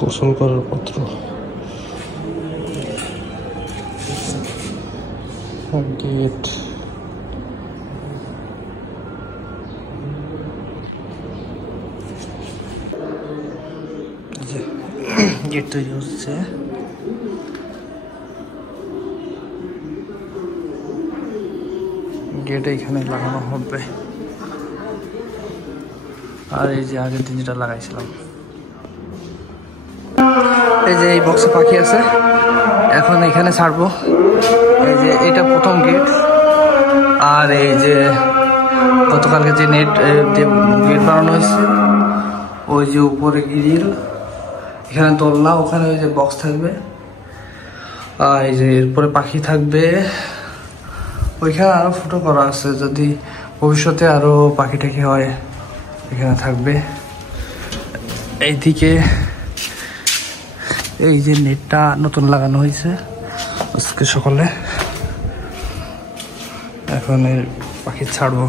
গোসল করার পাত্র, গেট, গেট তৈরি হচ্ছে। গেট এখানে লাগানো হবে। আর এই যে আগের দিন যেটা লাগাইছিলাম, এই যে এই বক্সে পাখি আছে, এখন এখানে ছাড়বো। এই যে এটা প্রথম গেট। আর এই যে গতকালকে যে নেট গেট বানানো হয়েছে, ওই যে উপরে গ্রিল, এখানে দোলনা, ওখানে ওই যে বক্স থাকবে। আর এই যে এরপরে পাখি থাকবে। ওইখানে আরো ফুটো করা আছে, যদি ভবিষ্যতে আরো পাখি টাখি হয় এখানে থাকবে। এইদিকে এই যে নেটটা নতুন লাগানো হয়েছে আজকে সকালে। এখন এই পাখি ছাড়বো।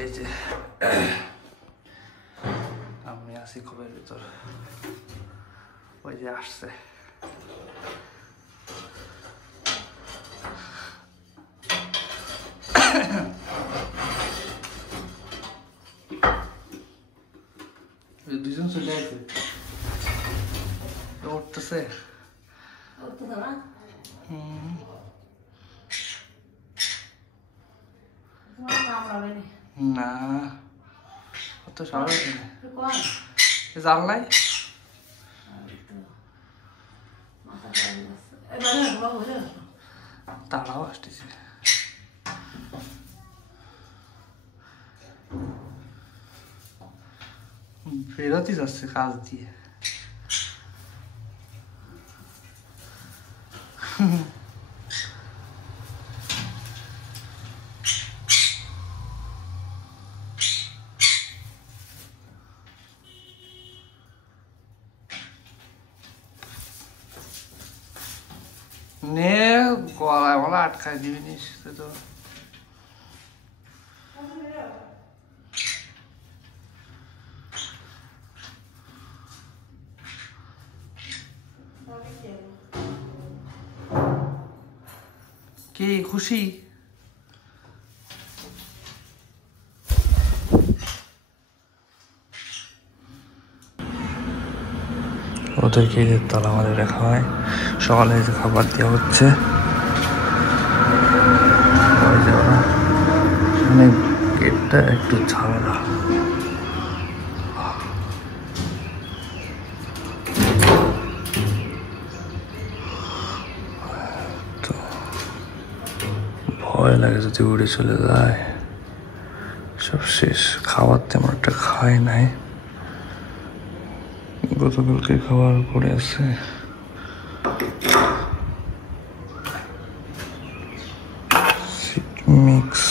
এই যে আমি আছি খোপের ভিতর, ওই যে আসছে। দুজন চলে আসবে, উঠতেছে। না অত স্বাভাবিক জানলাই তারাও আসতেছে। বেরোতে যাচ্ছে কাজ দিয়ে। নে গলায় বলা আটকায় দিবি নিস তো। কি খুশি? ওদেরকে ঈদের তালা আমাদের রাখা হয়, সকালে যে খাবার দেওয়া হচ্ছে। মানে গেটটা একটু ঝামেলা। তো ভয় লাগে যদি উড়ে চলে যায়, সব শেষ। খাবার তেমন একটা খাই নাই, গতকালকে খাবার পড়ে আছে। মিক্স